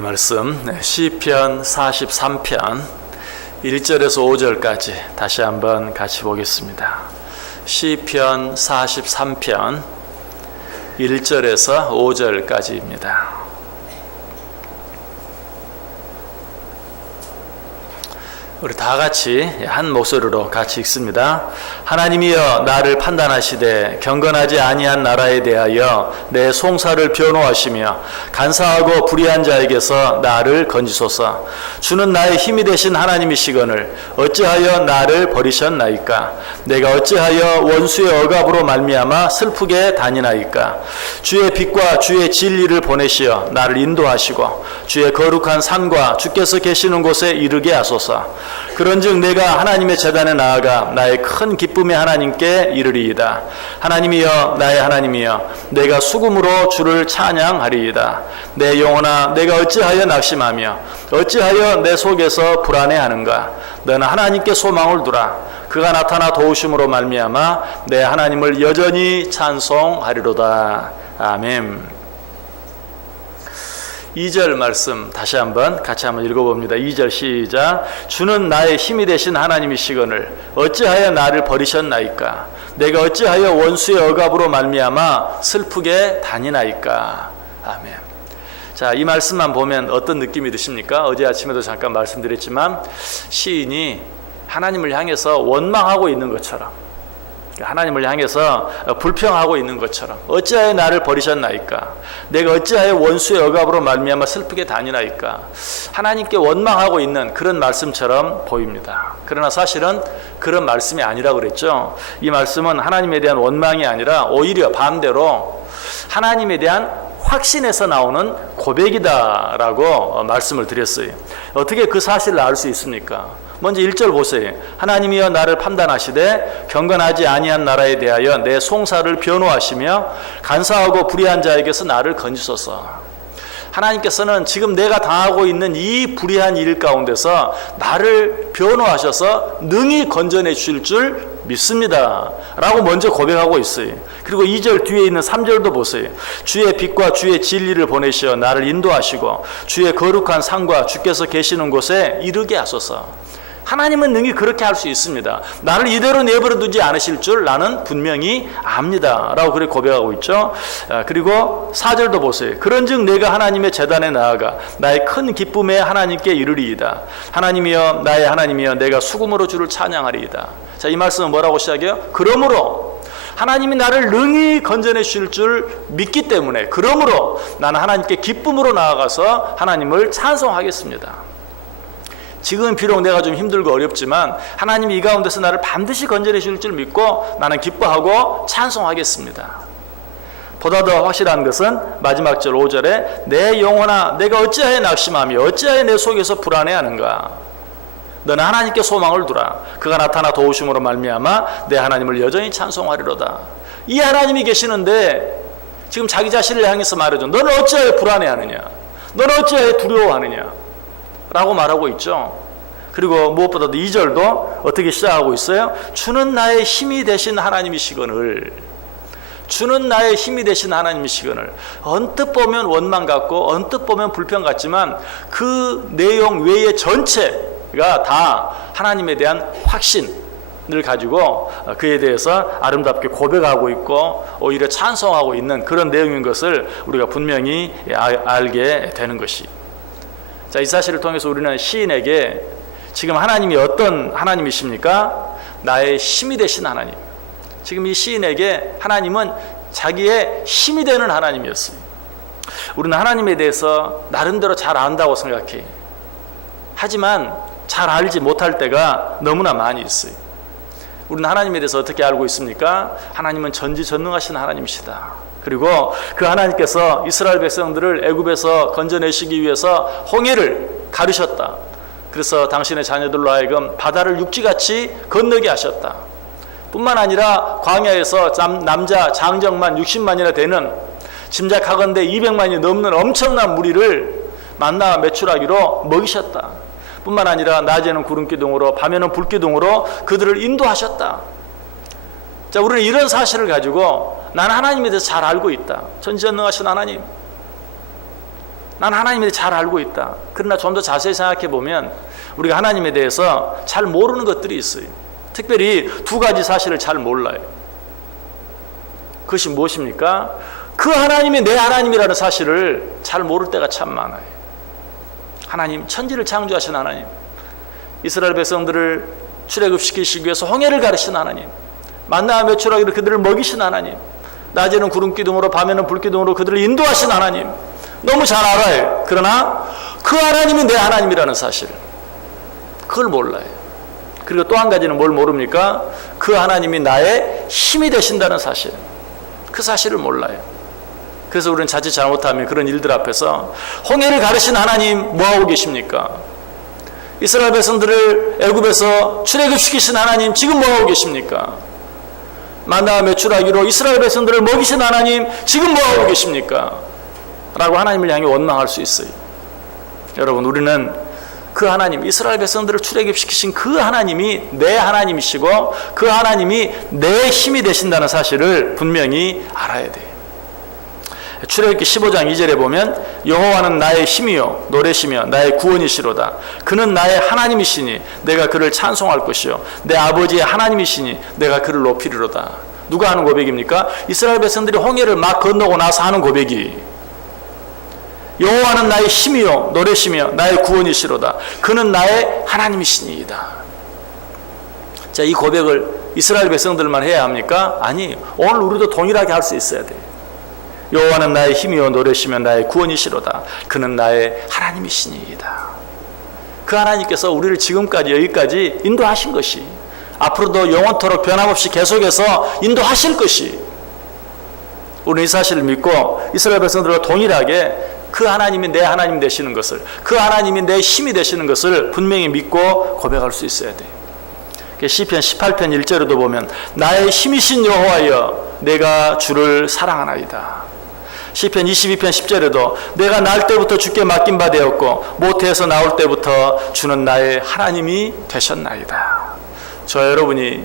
오늘의 말씀 시편 43편 1절에서 5절까지 다시 한번 같이 보겠습니다. 시편 43편 1절에서 5절까지입니다. 우리 다 같이 한 목소리로 같이 읽습니다. 하나님이여 나를 판단하시되 경건하지 아니한 나라에 대하여 내 송사를 변호하시며 간사하고 불의한 자에게서 나를 건지소서. 주는 나의 힘이 되신 하나님이시거늘 어찌하여 나를 버리셨나이까. 내가 어찌하여 원수의 억압으로 말미암아 슬프게 다니나이까. 주의 빛과 주의 진리를 보내시어 나를 인도하시고 주의 거룩한 산과 주께서 계시는 곳에 이르게 하소서. 그런즉 내가 하나님의 제단에 나아가 나의 큰 기쁨의 하나님께 이르리이다. 하나님이여 나의 하나님이여 내가 수금으로 주를 찬양하리이다. 내 영혼아 내가 어찌하여 낙심하며 어찌하여 내 속에서 불안해하는가. 너는 하나님께 소망을 두라. 그가 나타나 도우심으로 말미암아 내 하나님을 여전히 찬송하리로다. 아멘. 2절 말씀 다시 한번 같이 한번 읽어봅니다. 2절 시작. 주는 나의 힘이 되신 하나님이시거늘 어찌하여 나를 버리셨나이까. 내가 어찌하여 원수의 억압으로 말미암아 슬프게 다니나이까. 아멘. 자, 이 말씀만 보면 어떤 느낌이 드십니까? 어제 아침에도 잠깐 말씀드렸지만 시인이 하나님을 향해서 원망하고 있는 것처럼, 하나님을 향해서 불평하고 있는 것처럼, 어찌하여 나를 버리셨나이까. 내가 어찌하여 원수의 억압으로 말미암아 슬프게 다니나이까. 하나님께 원망하고 있는 그런 말씀처럼 보입니다. 그러나 사실은 그런 말씀이 아니라고 그랬죠. 이 말씀은 하나님에 대한 원망이 아니라 오히려 반대로 하나님에 대한 확신에서 나오는 고백이다라고 말씀을 드렸어요. 어떻게 그 사실을 알 수 있습니까? 먼저 1절 보세요. 하나님이여 나를 판단하시되 경건하지 아니한 나라에 대하여 내 송사를 변호하시며 간사하고 불의한 자에게서 나를 건지소서. 하나님께서는 지금 내가 당하고 있는 이 불의한 일 가운데서 나를 변호하셔서 능히 건져내 주실 줄 믿습니다 라고 먼저 고백하고 있어요. 그리고 2절 뒤에 있는 3절도 보세요. 주의 빛과 주의 진리를 보내시어 나를 인도하시고 주의 거룩한 산과 주께서 계시는 곳에 이르게 하소서. 하나님은 능히 그렇게 할 수 있습니다. 나를 이대로 내버려 두지 않으실 줄 나는 분명히 압니다 라고 그렇게 고백하고 있죠. 그리고 4절도 보세요. 그런즉 내가 하나님의 제단에 나아가 나의 큰 기쁨에 하나님께 이르리이다. 하나님이여 나의 하나님이여 내가 수금으로 주를 찬양하리이다. 자, 이 말씀은 뭐라고 시작해요? 그러므로 하나님이 나를 능히 건져내 주실 줄 믿기 때문에, 그러므로 나는 하나님께 기쁨으로 나아가서 하나님을 찬송하겠습니다. 지금 비록 내가 좀 힘들고 어렵지만 하나님이 이 가운데서 나를 반드시 건져내 주실 줄 믿고 나는 기뻐하고 찬송하겠습니다. 보다 더 확실한 것은 마지막 절 5절에 내 영혼아 내가 어찌하여 낙심하며 어찌하여 내 속에서 불안해하는가. 너는 하나님께 소망을 두라. 그가 나타나 도우심으로 말미암아 내 하나님을 여전히 찬송하리로다. 이 하나님이 계시는데 지금 자기 자신을 향해서 말해줘. 너는 어찌하여 불안해하느냐. 너는 어찌하여 두려워하느냐 라고 말하고 있죠. 그리고 무엇보다도 2절도 어떻게 시작하고 있어요? 주는 나의 힘이 되신 하나님이시거늘. 주는 나의 힘이 되신 하나님이시거늘. 언뜻 보면 원망 같고 언뜻 보면 불평 같지만 그 내용 외의 전체가 다 하나님에 대한 확신을 가지고 그에 대해서 아름답게 고백하고 있고 오히려 찬송하고 있는 그런 내용인 것을 우리가 분명히 알게 되는 것이. 자, 이 사실을 통해서 우리는 시인에게 지금 하나님이 어떤 하나님이십니까? 나의 힘이 되신 하나님. 지금 이 시인에게 하나님은 자기의 힘이 되는 하나님이었어요. 우리는 하나님에 대해서 나름대로 잘 안다고 생각해. 하지만 잘 알지 못할 때가 너무나 많이 있어요. 우리는 하나님에 대해서 어떻게 알고 있습니까? 하나님은 전지전능하신 하나님이시다. 그리고 그 하나님께서 이스라엘 백성들을 애굽에서 건져내시기 위해서 홍해를 가르셨다. 그래서 당신의 자녀들로 하여금 바다를 육지같이 건너게 하셨다. 뿐만 아니라 광야에서 남자 장정만 60만이나 되는, 짐작하건대 200만이 넘는 엄청난 무리를 만나와 메추라기로 먹이셨다. 뿐만 아니라 낮에는 구름기둥으로 밤에는 불기둥으로 그들을 인도하셨다. 자, 우리는 이런 사실을 가지고 나는 하나님에 대해서 잘 알고 있다. 전지전능하신 하나님. 난 하나님에 대해 잘 알고 있다. 그러나 좀 더 자세히 생각해 보면 우리가 하나님에 대해서 잘 모르는 것들이 있어요. 특별히 두 가지 사실을 잘 몰라요. 그것이 무엇입니까? 그 하나님이 내 하나님이라는 사실을 잘 모를 때가 참 많아요. 하나님, 천지를 창조하신 하나님, 이스라엘 백성들을 출애굽시키시기 위해서 홍해를 가르신 하나님, 만나와 메추라기로 그들을 먹이신 하나님, 낮에는 구름기둥으로 밤에는 불기둥으로 그들을 인도하신 하나님, 너무 잘 알아요. 그러나 그 하나님이 내 하나님이라는 사실, 그걸 몰라요. 그리고 또 한 가지는 뭘 모릅니까? 그 하나님이 나의 힘이 되신다는 사실, 그 사실을 몰라요. 그래서 우리는 자칫 잘못하면 그런 일들 앞에서 홍해를 가르신 하나님 뭐하고 계십니까? 이스라엘 백성들을 애굽에서 출애굽시키신 하나님 지금 뭐하고 계십니까? 만나와 메추라기로 이스라엘 백성들을 먹이신 하나님 지금 뭐하고 계십니까? 라고 하나님을 향해 원망할 수 있어요. 여러분, 우리는 그 하나님, 이스라엘 백성들을 출애굽시키신 그 하나님이 내 하나님이시고 그 하나님이 내 힘이 되신다는 사실을 분명히 알아야 돼요. 출애굽기 15장 2절에 보면 여호와는 나의 힘이요 노래시며 나의 구원이시로다. 그는 나의 하나님이시니 내가 그를 찬송할 것이요 내 아버지의 하나님이시니 내가 그를 높이리로다. 누가 하는 고백입니까? 이스라엘 백성들이 홍해를 막 건너고 나서 하는 고백이, 여호와는 나의 힘이요 노래시며 나의 구원이시로다. 그는 나의 하나님이시니이다. 자, 이 고백을 이스라엘 백성들만 해야 합니까? 아니, 오늘 우리도 동일하게 할 수 있어야 돼요. 여호와는 나의 힘이요 노래시며 나의 구원이시로다. 그는 나의 하나님이시니이다. 그 하나님께서 우리를 지금까지 여기까지 인도하신 것이, 앞으로도 영원토록 변함없이 계속해서 인도하실 것이, 우리는 이 사실을 믿고 이스라엘 백성들과 동일하게 그 하나님이 내 하나님 되시는 것을, 그 하나님이 내 힘이 되시는 것을 분명히 믿고 고백할 수 있어야 돼요. 시편 18편 1절에도 보면 나의 힘이신 여호와여 내가 주를 사랑하나이다. 시편 22편 10절에도 내가 날 때부터 주께 맡긴 바 되었고 모태에서 나올 때부터 주는 나의 하나님이 되셨나이다. 저 여러분이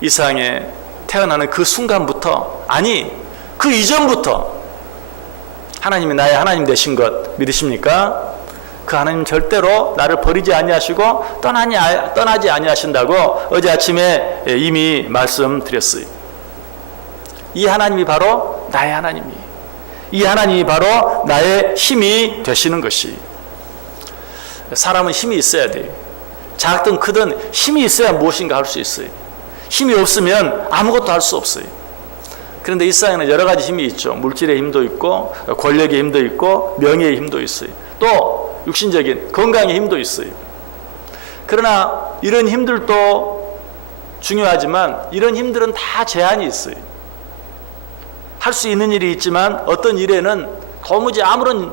이 세상에 태어나는 그 순간부터, 아니 그 이전부터 하나님이 나의 하나님 되신 것 믿으십니까? 그 하나님 절대로 나를 버리지 아니하시고 떠나지 아니하신다고 어제 아침에 이미 말씀드렸어요. 이 하나님이 바로 나의 하나님이, 이 하나님이 바로 나의 힘이 되시는 것이. 사람은 힘이 있어야 돼요. 작든 크든 힘이 있어야 무엇인가 할 수 있어요. 힘이 없으면 아무것도 할 수 없어요. 그런데 이 세상에는 여러 가지 힘이 있죠. 물질의 힘도 있고 권력의 힘도 있고 명예의 힘도 있어요. 또 육신적인 건강의 힘도 있어요. 그러나 이런 힘들도 중요하지만 이런 힘들은 다 제한이 있어요. 할 수 있는 일이 있지만 어떤 일에는 도무지 아무런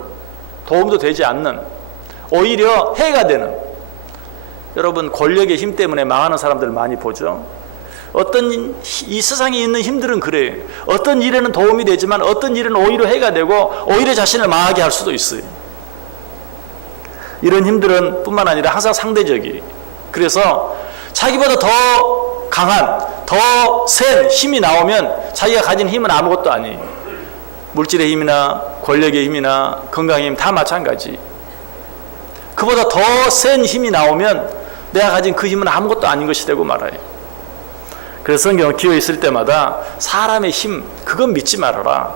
도움도 되지 않는, 오히려 해가 되는, 여러분 권력의 힘 때문에 망하는 사람들 많이 보죠. 어떤 이 세상에 있는 힘들은 그래요. 어떤 일에는 도움이 되지만 어떤 일은 오히려 해가 되고 오히려 자신을 망하게 할 수도 있어요. 이런 힘들은 뿐만 아니라 항상 상대적이에요. 그래서 자기보다 더 강한, 더 센 힘이 나오면 자기가 가진 힘은 아무것도 아니에요. 물질의 힘이나 권력의 힘이나 건강의 힘 다 마찬가지. 그보다 더 센 힘이 나오면 내가 가진 그 힘은 아무것도 아닌 것이 되고 말아요. 그래서 성경은 기회 있을 때마다 사람의 힘, 그것 믿지 말아라.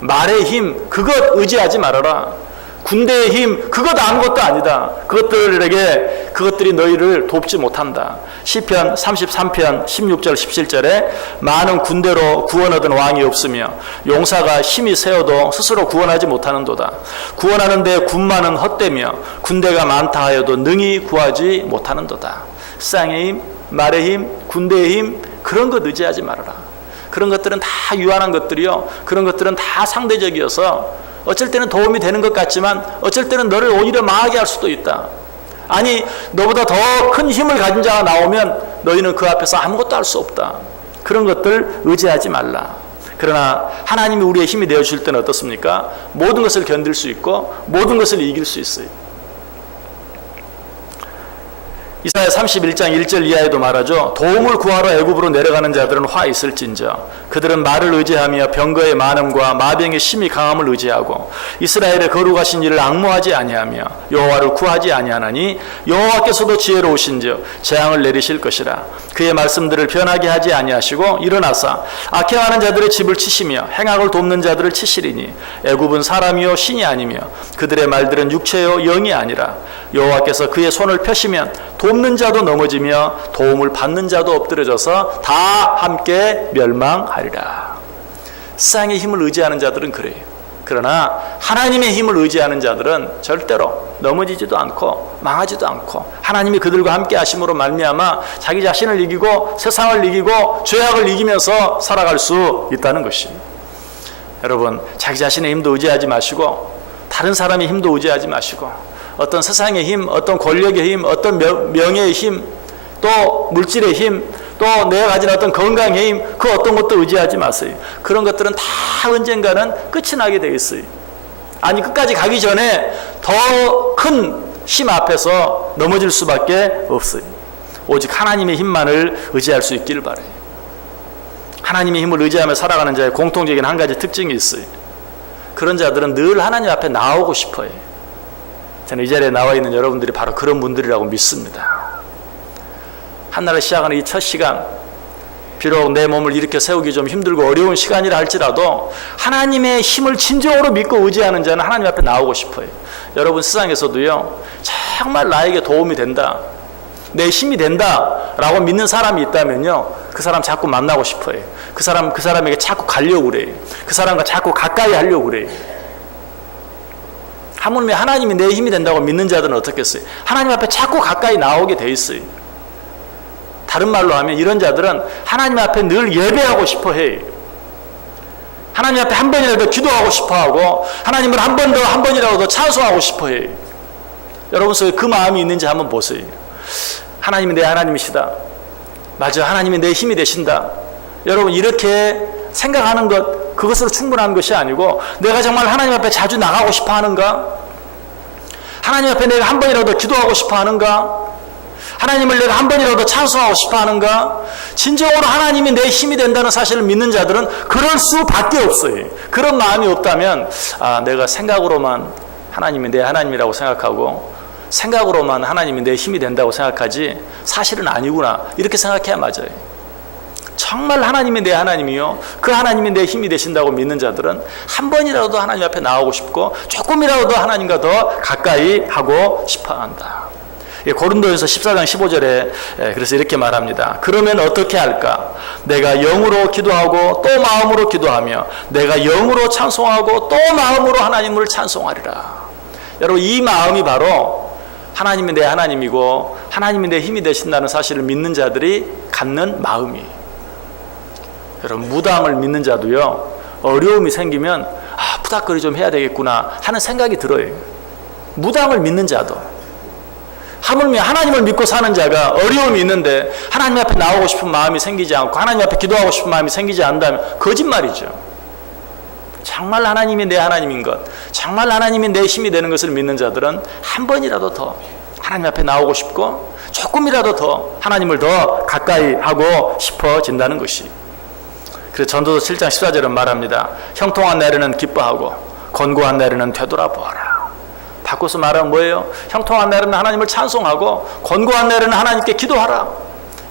말의 힘, 그것 의지하지 말아라. 군대의 힘, 그것 아무것도 아니다. 그것들이 너희를 돕지 못한다. 시편 33편 16절 17절에 많은 군대로 구원 얻은 왕이 없으며 용사가 힘이 세어도 스스로 구원하지 못하는도다. 구원하는데 군마는 헛되며 군대가 많다 하여도 능히 구하지 못하는도다. 세상의 힘, 말의 힘, 군대의 힘, 그런 것 의지하지 말아라. 그런 것들은 다 유한한 것들이요. 그런 것들은 다 상대적이어서 어쩔 때는 도움이 되는 것 같지만 어쩔 때는 너를 오히려 망하게 할 수도 있다. 아니, 너보다 더 큰 힘을 가진 자가 나오면 너희는 그 앞에서 아무것도 할 수 없다. 그런 것들 의지하지 말라. 그러나 하나님이 우리의 힘이 되어줄 때는 어떻습니까? 모든 것을 견딜 수 있고 모든 것을 이길 수 있어요. 이사야 31장 1절 이하에도 말하죠. 도움을 구하러 애굽으로 내려가는 자들은 화 있을진저 그들은 말을 의지하며 병거의 많음과 마병의 심히 강함을 의지하고 이스라엘의 거룩하신 이를 앙모하지 아니하며 여호와를 구하지 아니하나니 여호와께서도 지혜로우신즉 재앙을 내리실 것이라. 그의 말씀들을 변하게 하지 아니하시고 일어나사 악행하는 자들의 집을 치시며 행악을 돕는 자들을 치시리니 애굽은 사람이요 신이 아니며 그들의 말들은 육체요 영이 아니라 여호와께서 그의 손을 펴시면 돕는 자도 넘어지며 도움을 받는 자도 엎드려져서 다 함께 멸망하리라. 세상의 힘을 의지하는 자들은 그래요. 그러나 하나님의 힘을 의지하는 자들은 절대로 넘어지지도 않고 망하지도 않고 하나님이 그들과 함께 하심으로 말미암아 자기 자신을 이기고 세상을 이기고 죄악을 이기면서 살아갈 수 있다는 것이. 여러분, 자기 자신의 힘도 의지하지 마시고 다른 사람의 힘도 의지하지 마시고 어떤 세상의 힘, 어떤 권력의 힘, 어떤 명예의 힘, 또 물질의 힘, 또 내가 가진 어떤 건강의 힘, 그 어떤 것도 의지하지 마세요. 그런 것들은 다 언젠가는 끝이 나게 되어 있어요. 아니, 끝까지 가기 전에 더 큰 힘 앞에서 넘어질 수밖에 없어요. 오직 하나님의 힘만을 의지할 수 있기를 바라요. 하나님의 힘을 의지하며 살아가는 자의 공통적인 한 가지 특징이 있어요. 그런 자들은 늘 하나님 앞에 나오고 싶어요. 저는 이 자리에 나와 있는 여러분들이 바로 그런 분들이라고 믿습니다. 한날을 시작하는 이 첫 시간, 비록 내 몸을 일으켜 세우기 좀 힘들고 어려운 시간이라 할지라도 하나님의 힘을 진정으로 믿고 의지하는 자는 하나님 앞에 나오고 싶어요. 여러분, 세상에서도요, 정말 나에게 도움이 된다, 내 힘이 된다 라고 믿는 사람이 있다면요, 그 사람 자꾸 만나고 싶어요. 그 사람에게 자꾸 가려고 그래요. 그 사람과 자꾸 가까이 하려고 그래요. 하물며 하나님이 내 힘이 된다고 믿는 자들은 어떻겠어요? 하나님 앞에 자꾸 가까이 나오게 돼 있어요. 다른 말로 하면 이런 자들은 하나님 앞에 늘 예배하고 싶어 해요. 하나님 앞에 한 번이라도 기도하고 싶어 하고 하나님을 한 번이라도 더 찬송하고 싶어 해요. 여러분 속에 그 마음이 있는지 한번 보세요. 하나님이 내 하나님이시다. 맞아, 하나님이 내 힘이 되신다. 여러분, 이렇게 생각하는 것, 그것으로 충분한 것이 아니고 내가 정말 하나님 앞에 자주 나가고 싶어 하는가? 하나님 앞에 내가 한 번이라도 기도하고 싶어 하는가? 하나님을 내가 한 번이라도 찬송하고 싶어 하는가? 진정으로 하나님이 내 힘이 된다는 사실을 믿는 자들은 그럴 수밖에 없어요. 그런 마음이 없다면 내가 생각으로만 하나님이 내 하나님이라고 생각하고 생각으로만 하나님이 내 힘이 된다고 생각하지 사실은 아니구나, 이렇게 생각해야 맞아요. 정말 하나님이 내 하나님이요, 그 하나님이 내 힘이 되신다고 믿는 자들은 한 번이라도 하나님 앞에 나오고 싶고 조금이라도 하나님과 더 가까이 하고 싶어 한다. 고린도전서 14장 15절에 그래서 이렇게 말합니다. 그러면 어떻게 할까? 내가 영으로 기도하고 또 마음으로 기도하며 내가 영으로 찬송하고 또 마음으로 하나님을 찬송하리라. 여러분, 이 마음이 바로 하나님이 내 하나님이고 하나님이 내 힘이 되신다는 사실을 믿는 자들이 갖는 마음이에요. 여러분, 무당을 믿는 자도요, 어려움이 생기면 푸닥거리 좀 해야 되겠구나 하는 생각이 들어요. 무당을 믿는 자도. 하물며 하나님을 믿고 사는 자가 어려움이 있는데 하나님 앞에 나오고 싶은 마음이 생기지 않고 하나님 앞에 기도하고 싶은 마음이 생기지 않는다면 거짓말이죠. 정말 하나님이 내 하나님인 것, 정말 하나님이 내 힘이 되는 것을 믿는 자들은 한 번이라도 더 하나님 앞에 나오고 싶고 조금이라도 더 하나님을 더 가까이 하고 싶어진다는 것이. 그래서 전도서 7장 14절은 말합니다. 형통한 날에는 기뻐하고 권고한 날에는 되돌아보아라. 바꿔서 말하면 뭐예요? 형통한 날에는 하나님을 찬송하고 권고한 날에는 하나님께 기도하라.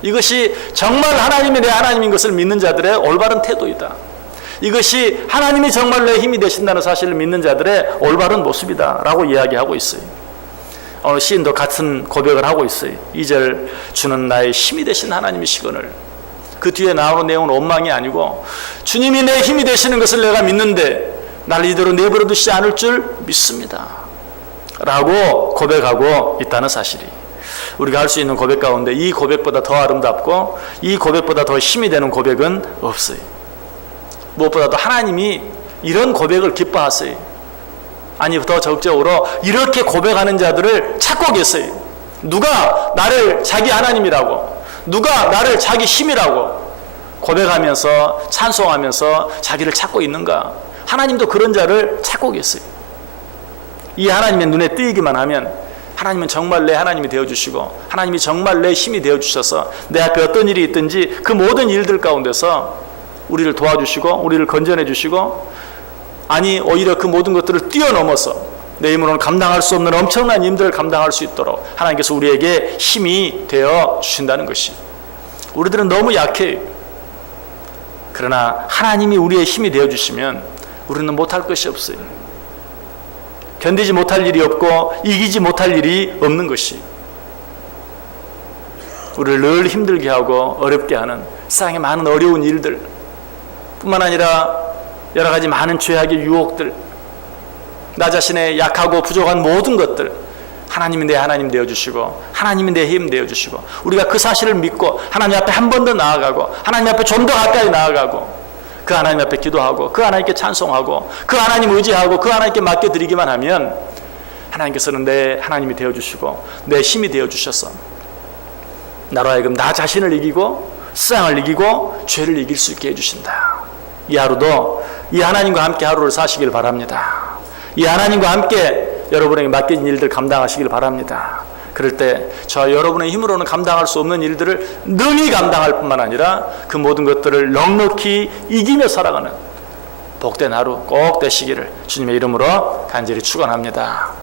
이것이 정말 하나님이 내 하나님인 것을 믿는 자들의 올바른 태도이다. 이것이 하나님이 정말 내 힘이 되신다는 사실을 믿는 자들의 올바른 모습이다 라고 이야기하고 있어요. 시인도 같은 고백을 하고 있어요. 2절, 주는 나의 힘이 되신 하나님이시거늘. 그 뒤에 나오는 내용은 원망이 아니고 주님이 내 힘이 되시는 것을 내가 믿는데 나를 이대로 내버려 두시지 않을 줄 믿습니다 라고 고백하고 있다는 사실이, 우리가 할 수 있는 고백 가운데 이 고백보다 더 아름답고 이 고백보다 더 힘이 되는 고백은 없어요. 무엇보다도 하나님이 이런 고백을 기뻐하세요. 아니, 더 적극적으로 이렇게 고백하는 자들을 찾고 계세요. 누가 나를 자기 하나님이라고, 누가 나를 자기 힘이라고 고백하면서 찬송하면서 자기를 찾고 있는가? 하나님도 그런 자를 찾고 계세요. 이 하나님의 눈에 띄기만 하면 하나님은 정말 내 하나님이 되어주시고 하나님이 정말 내 힘이 되어주셔서 내 앞에 어떤 일이 있든지 그 모든 일들 가운데서 우리를 도와주시고 우리를 건져내 주시고, 아니 오히려 그 모든 것들을 뛰어넘어서 내 힘으로는 감당할 수 없는 엄청난 힘들을 감당할 수 있도록 하나님께서 우리에게 힘이 되어 주신다는 것이, 우리들은 너무 약해요. 그러나 하나님이 우리의 힘이 되어 주시면 우리는 못할 것이 없어요. 견디지 못할 일이 없고 이기지 못할 일이 없는 것이, 우리를 늘 힘들게 하고 어렵게 하는 세상의 많은 어려운 일들 뿐만 아니라 여러 가지 많은 죄악의 유혹들, 나 자신의 약하고 부족한 모든 것들, 하나님이 내 하나님 되어주시고 하나님이 내 힘 되어주시고 우리가 그 사실을 믿고 하나님 앞에 한 번 더 나아가고 하나님 앞에 좀 더 가까이 나아가고 그 하나님 앞에 기도하고 그 하나님께 찬송하고 그 하나님 의지하고 그 하나님께 맡겨드리기만 하면 하나님께서는 내 하나님이 되어주시고 내 힘이 되어주셔서 나로 하여금 나 자신을 이기고 세상을 이기고 죄를 이길 수 있게 해주신다. 이 하루도 이 하나님과 함께 하루를 사시길 바랍니다. 이 하나님과 함께 여러분에게 맡겨진 일들 감당하시길 바랍니다. 그럴 때 저 여러분의 힘으로는 감당할 수 없는 일들을 능히 감당할 뿐만 아니라 그 모든 것들을 넉넉히 이기며 살아가는 복된 하루 꼭 되시기를 주님의 이름으로 간절히 축원합니다.